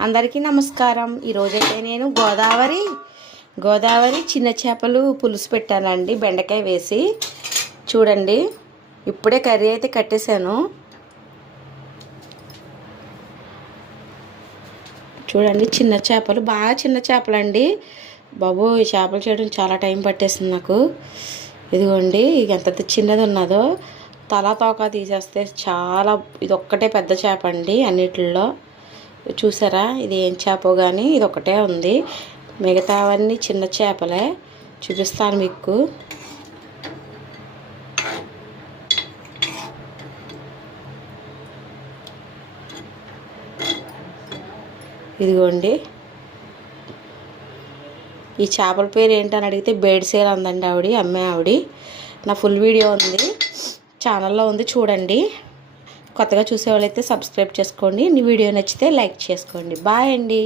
అందరికీ నమస్కారం. ఈరోజైతే నేను గోదావరి చిన్న చేపలు పులుసు పెట్టానండి, బెండకాయ వేసి. చూడండి, ఇప్పుడే కర్రీ అయితే కట్టేశాను. చూడండి, చిన్న చేపలు, బాగా చిన్న చేపలండి బాబు. ఈ చేపలు చేయడం చాలా టైం పట్టేసింది నాకు. ఇదిగోండి, ఎంత చిన్నది ఉన్నదో తల తోక తీసేస్తే చాలా. ఇది ఒక్కటే పెద్ద చేప అండి అన్నిటిల్లో. చూసారా, ఇది ఏం చేపో కానీ ఇది ఒకటే ఉంది, మిగతావన్నీ చిన్న చేపలే. చూపిస్తాను మీకు. ఇదిగోండి, ఈ చేపల పేరు ఏంటని అడిగితే బేడ్సేల్ అందండి ఆవిడ, అమ్మే ఆవిడ. నా ఫుల్ వీడియో ఉంది, ఛానల్లో ఉంది, చూడండి. కొత్తగా చూసేవాళ్ళైతే సబ్స్క్రైబ్ చేసుకోండి. నీ వీడియో నచ్చితే లైక్ చేసుకోండి. బాయ్ అండి.